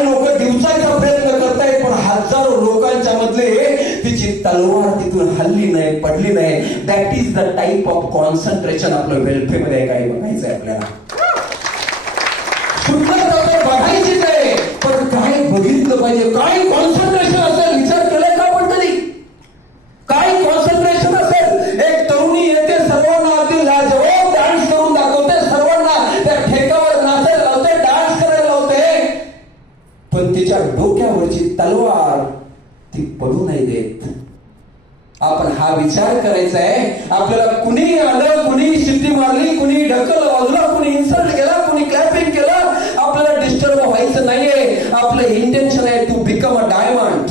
काही लोक दिवसाचा प्रयत्न करतायत, पण हजारो लोकांच्या मधले तिची तलवार तिथून हल्ली नाही, पडली नाही. That is the type of concentration आपलं वेल्फेअर मध्ये काय बघायचं आहे आपल्याला. सुंदर बघायचीच आहे, पण काय बघितलं पाहिजे, काय कॉन्सन्ट्रेशन असेल विचार केलाय का आपण कधी? काय कॉन्सन्ट्रेशन असेल? एक तरुणी येते, सर्वांना अगदी लाजवाब डान्स करून दाखवते, सर्वांना त्या ठेकावर नाचायला लावते, डान्स करायला लावते, पण तिच्या डोक्यावरची तलवार ती पडू नाही देत. आपण हा विचार करायचा आहे. आपल्याला कुणी आलं, कुणी शिट्टी मारली, कुणी ढकल वाजला, कुणी इन्सल्ट केला, कुणी क्लॅपिंग केलं, आपल्याला डिस्टर्ब व्हायचं नाहीये. आपलं इंटेन्शन आहे टू बिकम अ डायमंड.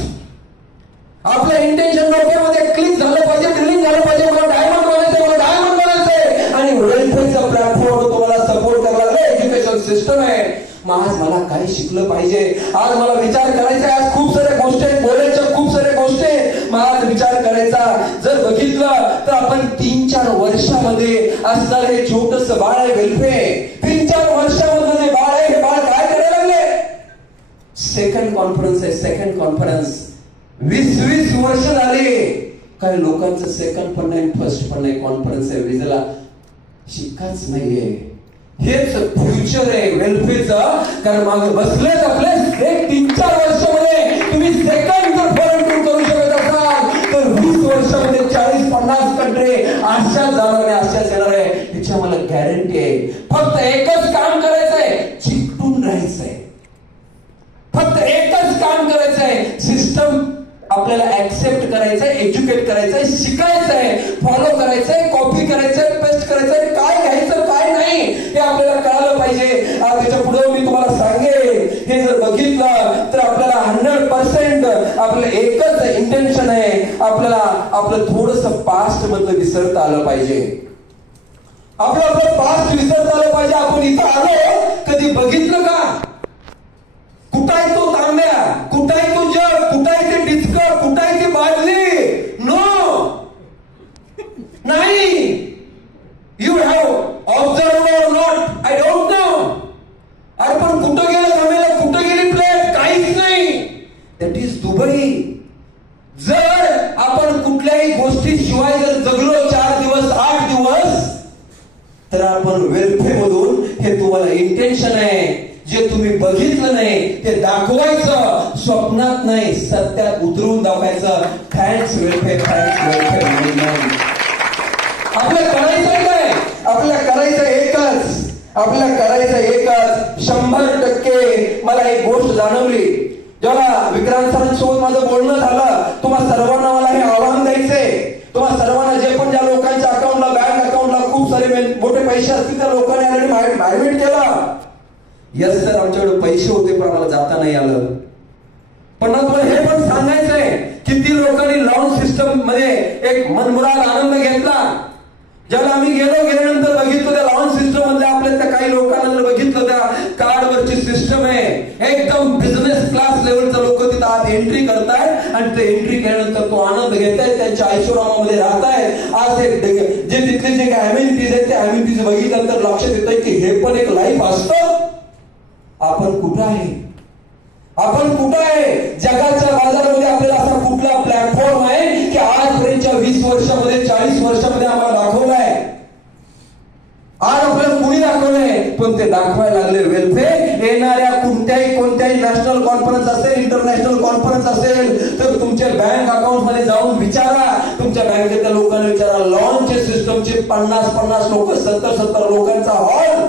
आपलं इंटेन्शन डोक्यामध्ये क्लिक झालं पाहिजे, ड्रिलिंग झालं पाहिजे. मला डायमंड बनायचंय, मला डायमंड बनायचंय. आणि वेल्फेअरचा प्लॅटफॉर्म तुम्हाला सपोर्ट करायला लागला, एज्युकेशन सिस्टम आहे. मग आज मला काय शिकलं पाहिजे, आज मला विचार करायचा. आज खूप साऱ्या गोष्टी आहेत, बोलायच्या खूप साऱ्या गोष्टी आहेत, मग आज विचार करायचा. जर बघितलं तर आपण 3-4 वर्षामध्ये असणार हे छोटस बाळ आहे वेल्फेअर. 3-4 वर्षामध्ये जे बाळ आहे, हे बाळ काय करायला लागले? सेकंड कॉन्फरन्स आहे, सेकंड कॉन्फरन्स. 20-20 वर्ष झाले, काही लोकांचं सेकंड पण नाही, फर्स्ट पण नाही. कॉन्फरन्स आहे, विजेला शिकाच नाहीये. हेच फ्युचर आहे वेल्फेअरचं. कारण मागे बसलेच आपले 3-4 वर्षामध्ये तुम्ही सेकंड जर फॉरेन टूर करू शकत असाल, तर 20 वर्षामध्ये 40-50 कंट्री अशाच जाणार आहे, अशाच येणार आहे. ह्याची आम्हाला गॅरंटी आहे. फक्त एकच काम करायचंय, चिकटून राहायचंय. फक्त एकच काम करायचंय, सिस्टम आपल्याला ऍक्सेप्ट करायचंय, एज्युकेट करायचंय, शिकायचंय, फॉलो करायचंय, कॉपी करायचंय, पेस्ट करायचंय. काय घ्यायचं काय नाही हे आपल्याला कळालं पाहिजे. आज त्याच्या पुढे मी तुम्हाला सांगेन, हे जर बघितलं तर आपल्याला 100% आपलं एकच इंटेन्शन आहे, आपल्याला आपलं थोडस पास्ट मधलं विसरता आलं पाहिजे. आपलं पास्ट विसरता आलं पाहिजे. आपण इथं आलो, कधी बघितलं का? कुठं आहे तो तांब्या, कुठं आहे तो जग, कुठं आहे ते डिस्कर, कुठं आहे ती बादली? नो, नाही. यू हॅव ऑब्झर्व और नॉट, आय डोंट नो. अरे पण कुठं गेलं थांबेला, कुठं गेली प्लेट? काहीच नाही. That is Dubai. जर आपण कुठल्याही गोष्टीशिवाय जर जगलो 4 दिवस 8 दिवस, तर आपण वेल्फेअर मधून हे तुम्हाला इंटेन्शन आहे, जे तुम्ही बघितलं नाही ते दाखवायचं, स्वप्नात नाही सत्यात उतरवून दाखवायचं. Thanks welfare, thanks welfare. आपल्याला करायचंय काय? आपल्याला करायचं एकच, आपल्याला करायचं एकच. 100% मला एक गोष्ट जाणवली जेव्हा विक्रांत सरांसोबत माझं बोलणं झालं. तुम्हा सर्वांना मला हे आव्हान द्यायचंय. तुम्हा सर्वांना जे पण ज्या लोकांच्या अकाउंटला, बँक अकाउंटला खूप सारे मोठे पैसे असतील, त्या लोकांनी ऑलरेडी मायमेंट केला. यस सर, आमच्याकडे पैसे होते पण आम्हाला जाता नाही आलं. पण तुम्हाला हे पण सांगायचंय, किती लोकांनी लॉन्च सिस्टम मध्ये एक मनमुराद आनंद घेतला. जेव्हा आम्ही गेल्यानंतर बघितलं त्या लॉन्च सिस्टम मध्ये आपल्या काही लोकांना जर बघितलं, त्या कार्डवरची सिस्टम आहे, एकदम बिझनेस क्लास लेवलचा लोक तिथं आत एंट्री करतायत आणि ते एंट्री केल्यानंतर तो आनंद घेतायत, त्यांच्या ऐशोरामामध्ये राहतायत. आज जे तिथले जे काही अमेनिटीज आहेत, त्या अमेनिटीज बघितल्यानंतर लक्षात येतंय की हे पण एक लाईफ असतं. आपण कुठं आहे? आपण कुठं आहे? जगाच्या बाजारामध्ये आपल्याला असा कुठला प्लॅटफॉर्म आहे की आजपर्यंतच्या 20 वर्षामध्ये 40 वर्षामध्ये आम्हाला दाखवलाय? आज आपल्याला कुणी दाखवलंय? पण ते दाखवायला लागले वेल्फेअर. येणाऱ्या कोणत्याही नॅशनल कॉन्फरन्स असेल, इंटरनॅशनल कॉन्फरन्स असेल, तर तुमच्या बँक अकाउंट मध्ये जाऊन विचारा, तुमच्या बँकेतल्या लोकांना विचारा. लॉन्च सिस्टमचे 50 लोक, 70 लोकांचा हॉल,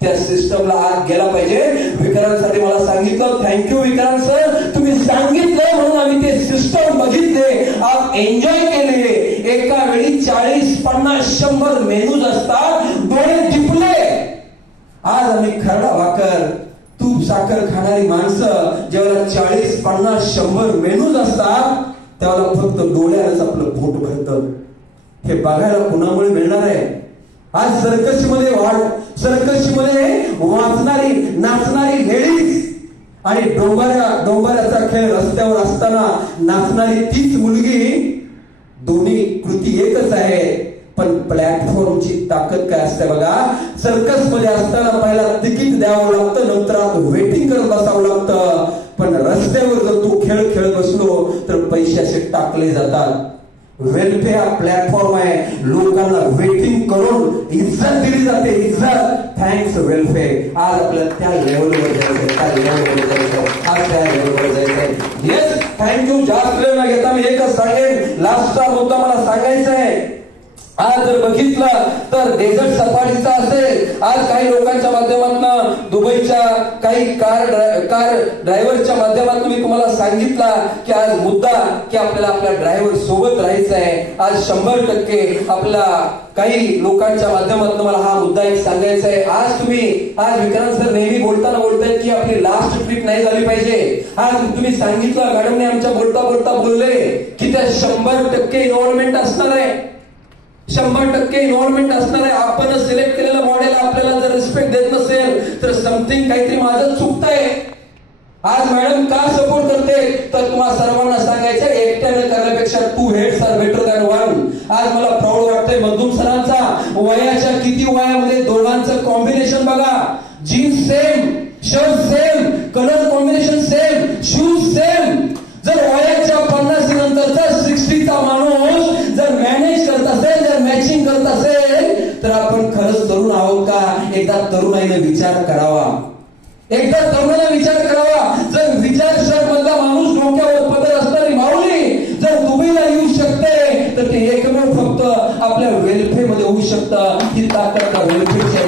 त्या सिस्टमला आत गेला पाहिजे. विक्रांतसाठी मला सांगितलं, थँक्यू विक्रांत सर, तुम्ही सांगितलं म्हणून आम्ही ते सिस्टम बघितले, आज एन्जॉय केले. एका वेळी 40-50-100 मेनूज असतात, डोळे दिपले. आज आम्ही खरडा भाकर, तूप साखर खाणारी माणसं, जेव्हा 40-50-100 मेनूज असतात, त्यावेळेला फक्त डोळ्यालाच आपलं पोट भरतं. हे बघायला कुणामुळे मिळणार आहे? आज सर्कसमध्ये वाचणारी नाचणारी लेडीज आणि डोंगराचा खेळ रस्त्यावर असताना नाचणारी तीच मुलगी, दोन्ही कृती एकच आहे. पण प्लॅटफॉर्मची ताकद काय असते बघा. सर्कस मध्ये असताना पहिला तिकीट द्यावं लागतं, नंतर वेटिंग करत बसावं लागतं. बसलो तर पैसे असे टाकले जातात. वेलफेअर प्लॅटफॉर्म आहे, लोकांना वेटिंग करून इज्जत दिली जाते. इज्जत थँक्स वेलफेअर. आज आपल्याला त्या लेवलवर जायचंय, त्या लेवलवर जायचंय, आज त्या लेवलवर जायचंय. Yes, thank you. जास्त वेळ न घेता मी एकच सांगेन, लास्टचा मुद्दा मला सांगायचा आहे. आज जर बघितलं तर डेझर्ट सफारीचा असेल, आज काही लोकांच्या माध्यमातून दुबईच्या काही कार ड्रायव्हरच्या माध्यमातून मी तुम्हाला सांगितला की आज मुद्दा की आपल्याला आपल्या ड्रायव्हर सोबत राहायचं आहे. आज 100% आपला काही लोकांच्या माध्यमातून मला हा मुद्दा एक सांगायचा आहे. आज विक्रांत सर नेहमी बोलतायत की आपली लास्ट ट्रिप नाही झाली पाहिजे. आज तुम्ही सांगितलं, मॅडमने आमच्या बोलता बोलले की त्या 100% इन्व्हॉल्वमेंट असणार आहे, 100% इन्व्हॉल्वमेंट असणार आहे. आपण सिलेक्ट केलेलं मॉडेल आपल्याला जर रिस्पेक्ट देत नसेल तर समथिंग काहीतरी माझं चुकतंय. आज मॅडम का सपोर्ट करते तर तुम्हाला सर्वांना सांगायचं, एकट्याने करण्यापेक्षा 2 heads are better than 1. आज मला प्राऊड वाटतंय मधुम सरांचा, वयाच्या किती वयामध्ये दोघांचं कॉम्बिनेशन बघा. Jeans same, shirt same, colour combination same, shoes same. जर वयाच्या 50 नंतरचा 60चा माणूस जर मॅनेज करत असेल, जर मॅचिंग करत असेल तर आपण खरंच तरुण आहोत का? एकदा तरुणाईने विचार करावा, एकदा तरुणाने विचार करावा. जर विचारशर मधला माणूस डोक्यावर पदर असणारी माऊली जर दुबईला येऊ शकते तर ते एकमेव फक्त आपल्या वेलफेअर मध्ये होऊ शकतं. ही ताकद वेलफेअरच्या